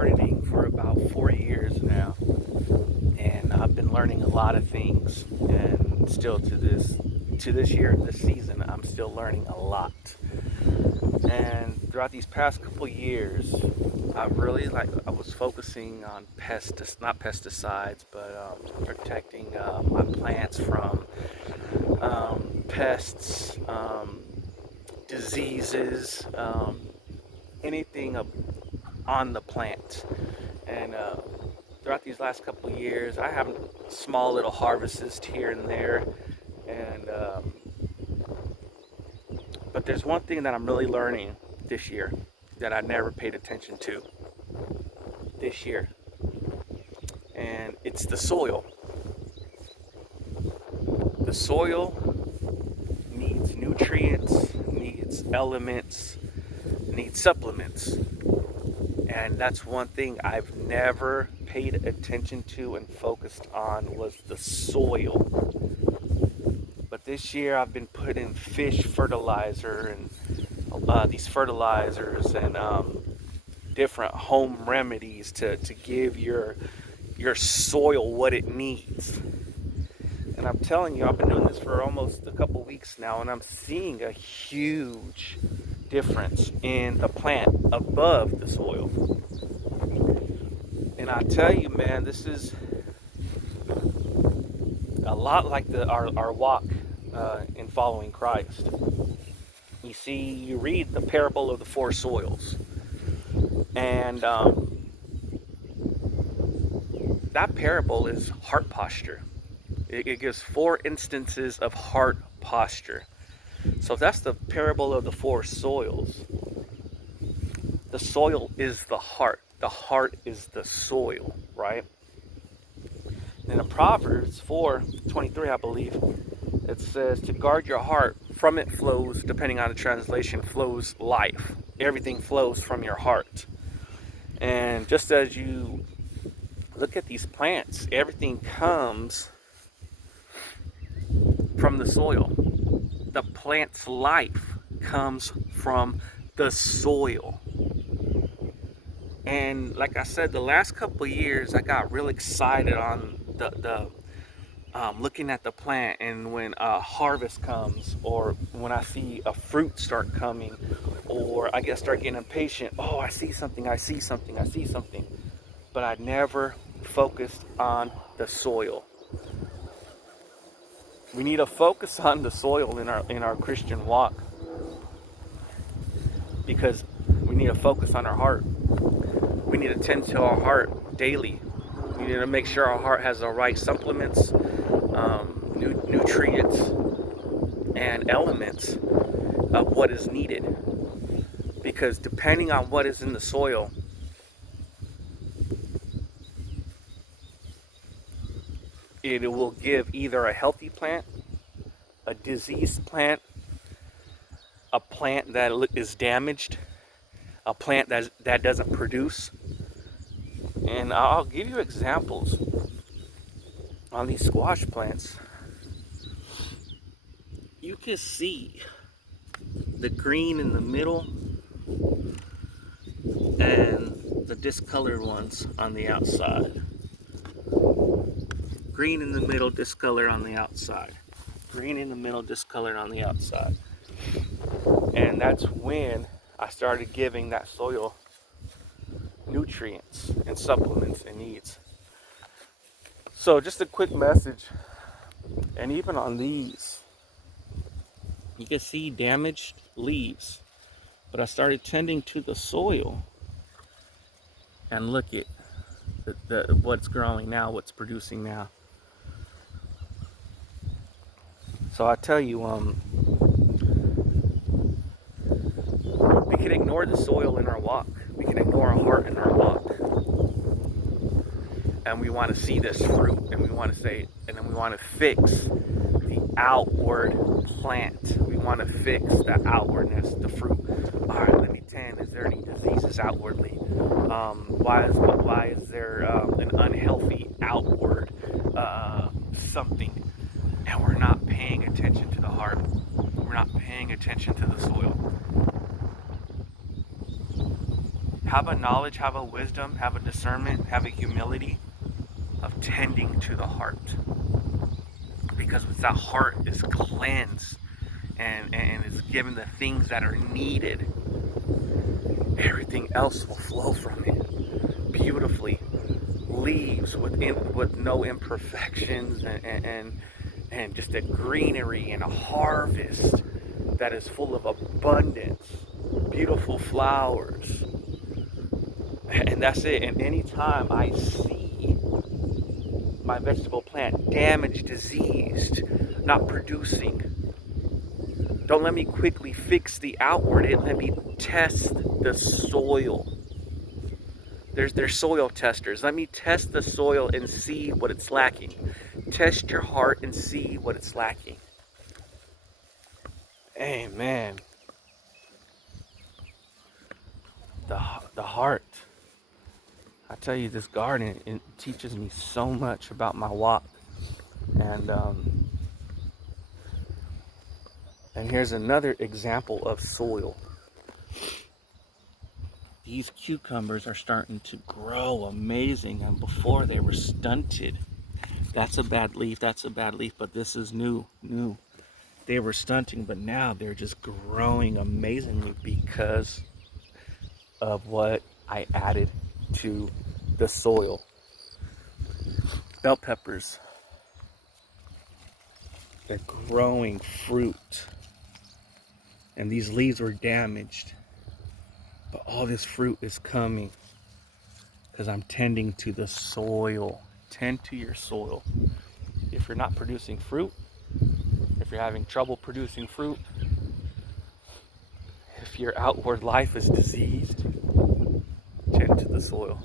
gardening for about 4 years now, and I've been learning a lot of things. And still to this year, this season, I'm still learning a lot. And throughout these past couple years, I was focusing on not pesticides, but protecting my plants from pests, diseases, anything on the plant. And throughout these last couple of years, I have small little harvests here and there. And but there's one thing that I'm really learning this year that I never paid attention to this year, and it's the soil. The soil needs nutrients, needs elements, needs supplements. And that's one thing I've never paid attention to and focused on was the soil. But this year I've been putting fish fertilizer and these fertilizers and different home remedies to give your soil what it needs. And I'm telling you, I've been doing this for almost a couple weeks now, and I'm seeing a huge difference in the plant above the soil. And I tell you, man, this is a lot like our walk in following Christ. You see, you read the parable of the four soils, and that parable is heart posture. It gives four instances of heart posture. So if that's the parable of the four soils, the soil is the heart is the soil, right? And in Proverbs 4:23, I believe, it says to guard your heart. From it flows, depending on the translation, flows life. Everything flows from your heart. And just as you look at these plants, everything comes from the soil. The plant's life comes from the soil. And like I said, the last couple of years, I got real excited on the looking at the plant, and when a harvest comes, or when I see a fruit start coming, or I start getting impatient. Oh, I see something, I see something, I see something. But I never focused on the soil. We need to focus on the soil in our Christian walk, because we need to focus on our heart. We need to tend to our heart daily. We need to make sure our heart has the right supplements, nutrients, and elements of what is needed. Because depending on what is in the soil, it will give either a healthy plant, a diseased plant, a plant that is damaged, a plant that doesn't produce. And I'll give you examples on these squash plants. You can see the green in the middle and the discolored ones on the outside. Green in the middle, discolored on the outside. Green in the middle, discolored on the outside. And that's when I started giving that soil nutrients and supplements it needs. So just a quick message, and even on these, you can see damaged leaves, but I started tending to the soil, and look at what's growing now, what's producing now. So I tell you, we can ignore the soil in our walk. We can ignore our heart in our walk. And we want to see this fruit, and we want to say, and then we want to fix the outward plant. We want to fix the outwardness, the fruit. All right, let me tend. Is there any diseases outwardly? Why is there an unhealthy outward something? And we're not paying attention to the heart. We're not paying attention to the soil. Have a knowledge, have a wisdom, have a discernment, have a humility of tending to the heart. Because with that heart is cleansed and is given the things that are needed, everything else will flow from it beautifully. Leaves with no imperfections and just a greenery and a harvest that is full of abundance, beautiful flowers, and that's it. And anytime I see my vegetable plant damaged, diseased, not producing, don't let me quickly fix the outward. Let me test the soil. There's soil testers. Let me test the soil and see what it's lacking. Test your heart and see what it's lacking. Amen. The heart. I tell you, this garden, it teaches me so much about my walk. And here's another example of soil. These cucumbers are starting to grow amazing, and before they were stunted. That's a bad leaf, that's a bad leaf, but this is new. They were stunting, but now they're just growing amazingly because of what I added to the soil. Bell peppers, they're growing fruit, and these leaves were damaged, but all this fruit is coming because I'm tending to the soil. Tend to your soil. If you're not producing fruit, if you're having trouble producing fruit, if your outward life is diseased, tend to the soil.